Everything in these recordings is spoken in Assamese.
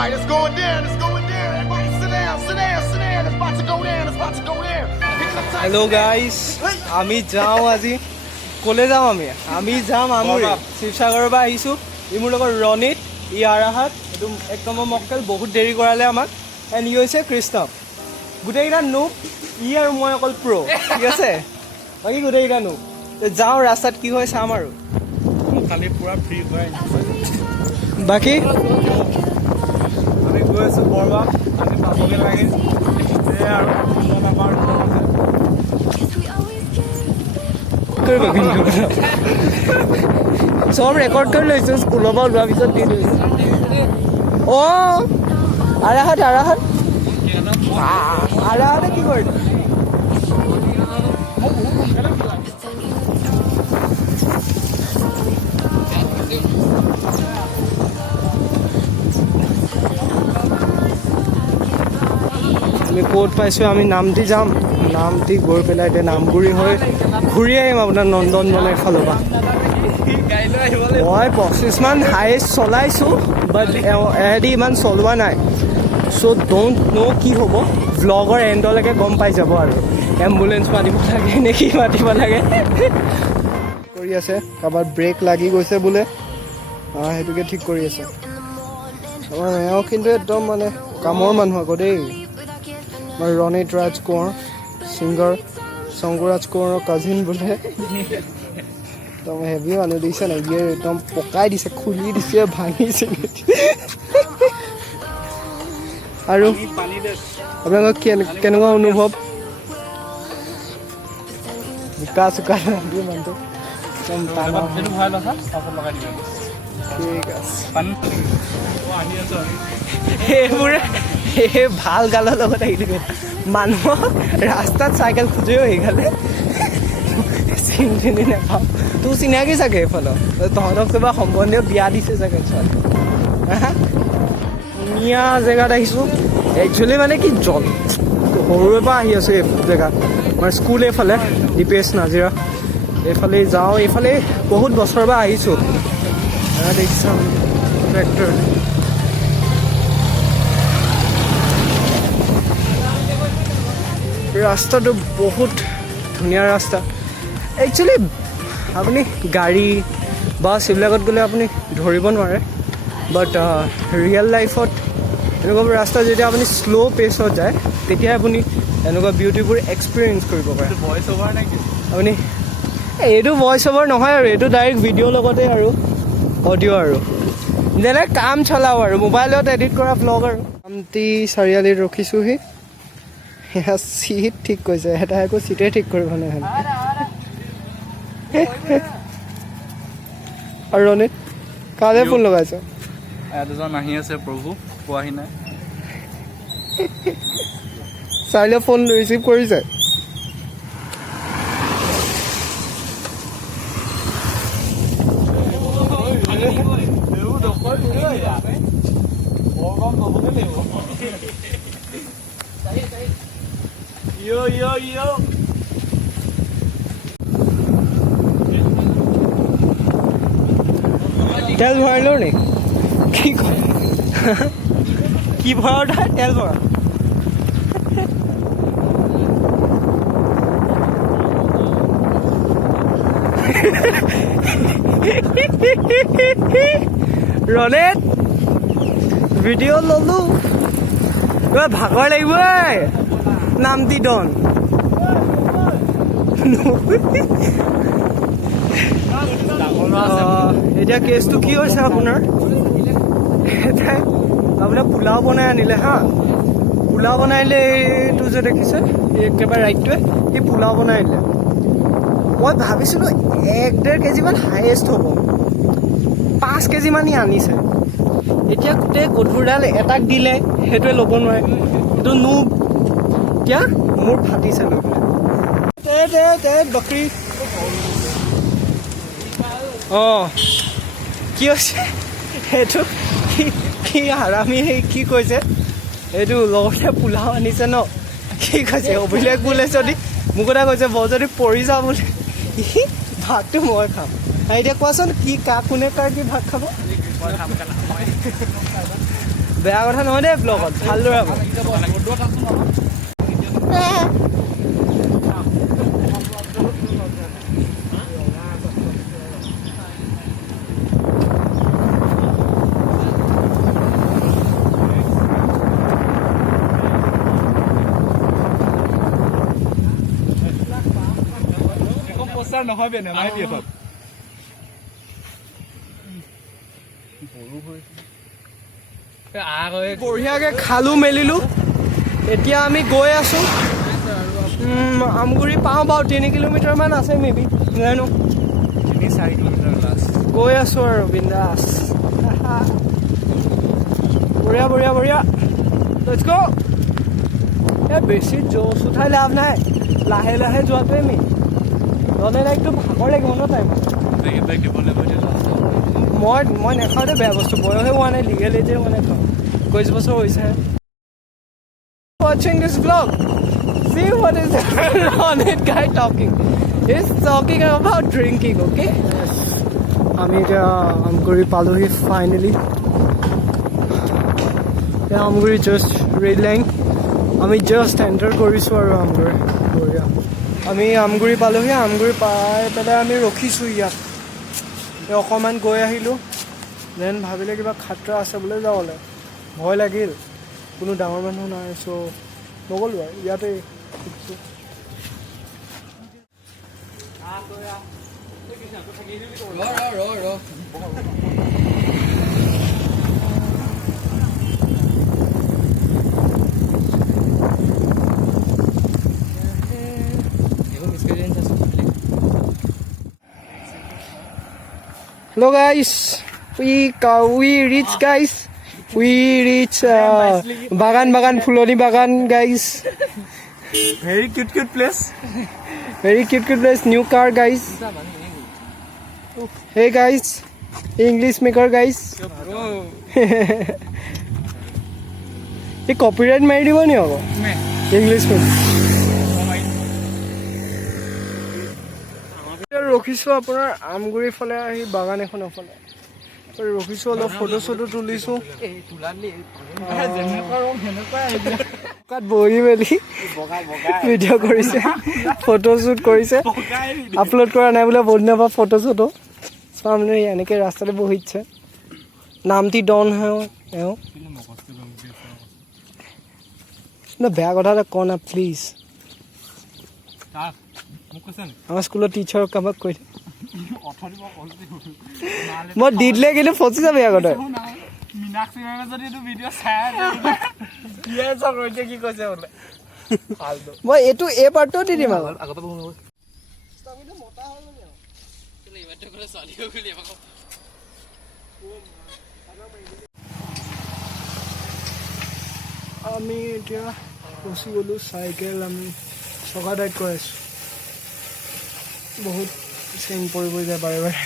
right, it's going down, it's going down. Everybody sit down, sit down, sit down. It's about to go down, it's about to go down. Hello guys, আমি যাওঁ আজি কলে যাওঁ আমি যাম আমগুৰি শিৱসাগৰৰ পৰা আহিছোঁ ই মোৰ লগত ৰণিত ই আৰাহাত এইটো একদম মক্কেল বহুত দেৰি কৰালে আমাক এণ্ড ই হৈছে কৃষ্ণ গোটেইকেইটা নো ই আৰু মই অকল প্ৰ' ঠিক আছে বাকী গোটেইকেইটা নো যাওঁ ৰাস্তাত কি হয় চাম আৰু খালি পুৰা ফ্ৰী হয় বাকী আমি গৈ আছোঁ বৰবাম আমি পাবগৈ লাগে আৰু আমাৰ চব ৰেকৰ্ড কৰি লৈছোঁ স্কুলৰ পৰা ওলোৱাৰ পিছত দি দিছোঁ অঁ আৰাহাতে কি কৰিছে আমি ক'ত পাইছোঁ আমি নামটি যাম নামটি গৈ পেলাই এতিয়া নামগুৰি হৈ ঘূৰি আহিম আপোনাৰ নন্দনবনৰ ফালৰ পৰা মই 25 মান হাইষ্ট চলাইছোঁ বাট এহেঁতি ইমান চলোৱা নাই চ' ডোণ্ট ন' কি হ'ব ভ্লগৰ এণ্ডলৈকে গম পাই যাব আৰু এম্বুলেঞ্চ মাতিব লাগে নে কি মাতিব লাগে কৰি আছে কাৰোবাৰ ব্ৰেক লাগি গৈছে বোলে সেইটোকে ঠিক কৰি আছে আমাৰ এওঁ কিন্তু একদম মানে কামৰ মানুহ আকৌ দেই মই ৰণিত ৰাজ কোঁৱৰ ছিংগাৰ শংকুৰাজ কোঁৱৰৰ কাজিন বোলে একদম হেভি মানুহ দিছে নাই গিয়ে একদম পকাই দিছে খুলি দিছে ভাঙিছে আৰু আপোনালোকৰ কেনেকুৱা অনুভৱ চোকা চোকা মানুহটো ঠিক আছে সেইবোৰে সেই ভাল গালৰ লগত আহিলে মানুহক ৰাস্তাত চাইকেল খোজেও সেইগালে চিনি নাপাওঁ তোৰ চিনাকি চাগে এইফালৰ তহঁতক কিবা সম্বন্ধীয় বিয়া দিছে চাগে ছোৱালী ধুনীয়া জেগাত আহিছোঁ একচুৱেলি মানে কি জল সৰুৰে পৰা আহি আছোঁ এই জেগাত আমাৰ স্কুল এইফালে ডিপিএছ নাজিৰা এইফালে যাওঁ এইফালে বহুত বছৰৰ পৰা আহিছোঁ দেখিছোঁ ট্ৰেক্টৰ ৰাস্তাটো বহুত ধুনীয়া ৰাস্তা একচুৱেলি আপুনি গাড়ী বাছ এইবিলাকত গ'লে আপুনি ধৰিব নোৱাৰে বাট ৰিয়েল লাইফত এনেকুৱা ৰাস্তা যেতিয়া আপুনি শ্ল' পেচত যায় তেতিয়া আপুনি এনেকুৱা বিউটিবোৰ এক্সপিৰিয়েঞ্চ কৰিব পাৰে ভইচ অভাৰ নেকি আপুনি এইটো ভইচ অভাৰ নহয় আৰু এইটো ডাইৰেক্ট ভিডিঅ'ৰ লগতে আৰু অডিঅ' আৰু যেনে কাম চলাওঁ আৰু মোবাইলত এডিট কৰা ভ্লগ আৰু আমটি চাৰিআলিত ৰখিছোঁহি সেয়া চিট ঠিক কৰিছে এটা একো চিটে ঠিক কৰিব নহয় আৰু ৰণিত কালে ফোন লগাইছ দুজন আহি আছে প্ৰভু পোৱাহি নাই চাৰিলে ফোন ৰিচিভ কৰিছে তেল ভৰাইলো নি কি কি ভৰাও তাই তেল ভৰা ৰণিত ভিডিঅ' ললো ভাগৰ লাগিব নামটি ডন এতিয়া কেছটো কি হৈছে আপোনাৰ আপোনাৰ পোলাও বনাই আনিলে হা পোলাও বনাই আনিলে এইটো যে দেখিছে একেবাৰে ৰাইটটোৱে এই পোলাও বনাই আনিলে মই ভাবিছিলোঁ 1-1.5 কেজিমান হায়েষ্ট হ'ব 5 কেজিমান ই আনিছে এতিয়া গোটেই গধুৰডাল এটাক দিলে সেইটোৱে ল'ব নোৱাৰে এইটো নো এতিয়া মোৰ ফাটিছে লৈ পেলাই বকৰি অঁ কি হৈছে সেইটো কি হাৰামি কি কৈছে এইটো লগতে পোলাও আনিছে ন কি কৈছে অভিলেখ বোলে যদি মোক এটা কৈছে বৰ যদি পৰি যাওঁ বোলে ভাতটো মই খাম এতিয়া কোৱাচোন কি কোনে কাৰ কি ভাত খাব বেয়া কথা নহয় দেই ব্লগত ভালদৰে হ'ব পোষ্টাৰ নহয় বেনে নাই দিয়ে সব বঢ়িয়াকৈ খালোঁ মেলিলোঁ এতিয়া আমি গৈ আছোঁ আমগুৰি পাওঁ বাৰু 3 কিলোমিটাৰমান আছে মেবি জানো 3-4 কিলোমিটাৰ লাষ্ট গৈ আছোঁ আৰু বিন্দাছ বঢ়িয়া বঢ়িয়া বঢ়িয়া লেটছ গো এই বেছি জোচ উঠাই লাভ নাই লাহে লাহে যোৱাটোৱে মেইন নহ'লে লাইকটো ভাগৰ লাগিব ন টাইমত মই নাখাওঁ দেই বেয়া বস্তু বয়সে হোৱা নাই লিগেল এজে হোৱা নাই খাওঁ 21 বছৰ হৈছেহে watching this vlog see what is Ronit guy talking he's talking about drinking okay আমি এতিয়া আমগুৰি পালোহি finally Amguri just red line আমি জাষ্ট এণ্টাৰ কৰিছোঁ আৰু আমগুৰি বঢ়িয়া আমি আমগুৰি পালোহি আমগুৰি পাই পেলাই আমি ৰখিছোঁ ইয়াত অকণমান গৈ আহিলোঁ দেন ভাবিলে কিবা খাটৰা আছে বোলে যাবলৈ ভয় লাগিল কোনো ডাঙৰ মানুহ নাই চ' নগ'লোঁ আৰু ইয়াতে Hello guys, we reach guys. We reach bagan fuloni bagan guys. very cute place Very cute place. New car guys. Hey guys, English maker guys. ये copyright मारी दिबो नि हो English में. ৰখিছোঁ আপোনাৰ আমগুৰি ফালে আহি বাগান এখনৰ ফালে ৰখিছোঁ অলপ ফটো চটো তুলিছোঁ বহি মেলি ভিডিঅ' কৰিছে ফটো শ্বুট কৰিছে আপলোড কৰা নাই বোলে বহুত দিনৰ পৰা ফটো চটো চোৱা মানে এনেকৈ ৰাস্তাতে বহিছে নামটি ডন হয় এওঁ বেয়া কথা এটা কওঁ না প্লিজ আমাৰ স্কুলৰ টিচাৰক কাৰোবাক কৈ মই দি দিলে কিন্তু ফচি যাবি আগতে মই এইটো এই পাৰ্টটো দি দিম আমি এতিয়া ফচি গ'লোঁ চাইকেল আমি চকা টাইট কৰি আছোঁ বহুত চেইন পৰিব যায় বাৰে বাৰে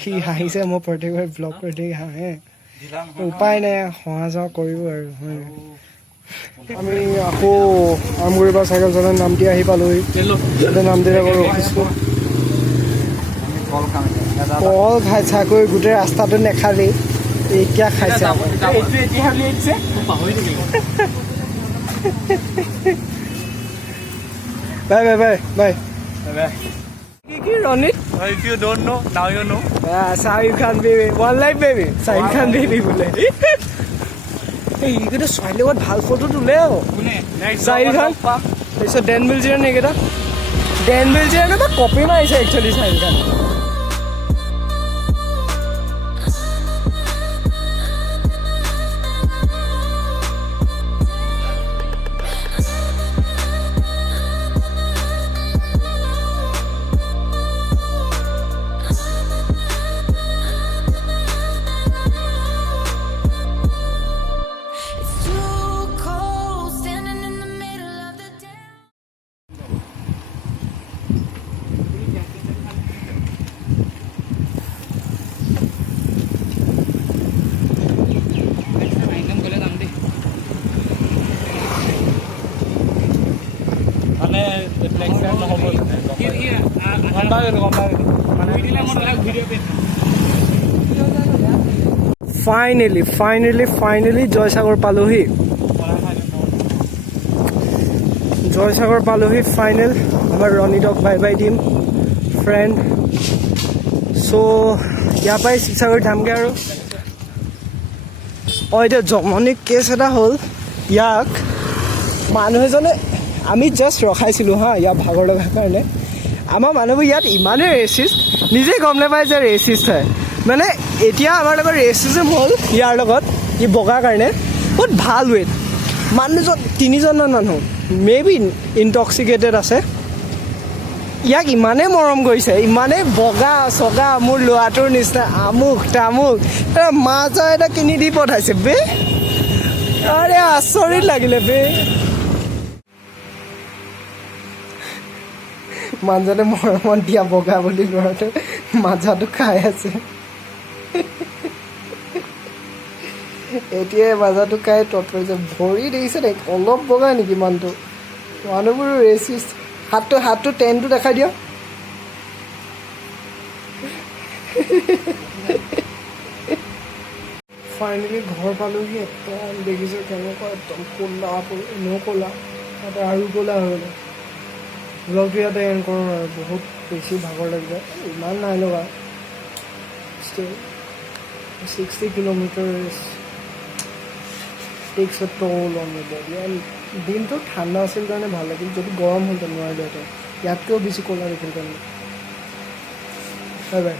সি হাঁহিছে মই প্ৰত্যেকবাৰ ব্লগ কৰি থাকি হাঁহে উপায় নাই সহা চহা কৰিব আৰু হয় আমি আকৌ আমগুৰিৰ পৰা চাইকেল চলাই নামটি আহি পালোহি নামটি আকৌ ৰখিছোঁ কল খাই চাকৈ গোটেই ৰাস্তাটো নেখালি এতিয়া খাইছে বাই বাই বাই বাই কি Ronit? if you don't know now you know Sahib Khan baby one life baby Sahib Khan baby বোলে এই ইগিটা ছোৱালীৰ লগত ভাল ফটো তোলে আকৌ Sahib Khan তাৰপিছত ডেন মিলজিয়ান এইকেইটা ডেন মিলজিয়ান এটা কপি মাৰিছে actually Sahib Khan finally Joysagar পালোহি। জয়সাগৰ পালোহি ফাইনেল। আমাৰ ৰণিতক বাই বাই দিম ফ্ৰেণ্ড। চ' ইয়াৰ পৰাই শিৱসাগৰ যামগৈ আৰু। এতিয়া জমনিক কেছ এটা হ'ল, ইয়াক মানুহ এজনে আমি জাষ্ট ৰখাইছিলোঁ হা, ইয়াক ভাগৰ লগাৰ কাৰণে। আমাৰ মানুহবোৰ ইয়াত ইমানেই ৰেচিষ্ট, নিজে গম নাপায় যে ৰেচিষ্ট হয়। মানে এতিয়া আমাৰ লগত ৰেচিজম হ'ল ইয়াৰ লগত, ই বগাৰ কাৰণে। বহুত ভাল ৱেট মানুহজন, 3জনমান মানুহ মে বি ইনটক্সিকেটেড আছে। ইয়াক ইমানেই মৰম কৰিছে, ইমানেই বগা চগা, মোৰ ল'ৰাটোৰ নিচিনা আমুক তামুক, মাজা এটা কিনি দি পঠাইছে বে। আৰে আচৰিত লাগিলে বে। মানুহজনে মৰমত দিয়া বগা বুলি ল'ৰাটো মাজাটো খাই আছে। এতিয়াই মাজাটো খাই তৎ পৰিছে। ভৰি দেখিছে নে অলপ বগা নেকি মানুহটো। মানুহবোৰো ৰেচিষ্ট। হাতটো টেনটো দেখাই দিয়ক। ফাইনেলি ঘৰ পালোহি। একদম দেখিছোঁ কেনেকুৱা একদম ক'লা, এনেও ক'লা, তাতে আৰু ক'লা হৈ গ'লে। ব্লগটো ইয়াতে এণ্ড কৰোঁ আৰু। বহুত বেছি ভাগৰ লাগিলে, ইমান নাই লগা। 60 kilometre takes a toll on the body. দিনটো ঠাণ্ডা আছিল কাৰণে ভাল লাগিল, যদি গৰম হ'ল নোৱাৰিলোহেঁতেন, ইয়াতকৈও বেছি ক'লা দেখিল কাৰণে। Bye bye.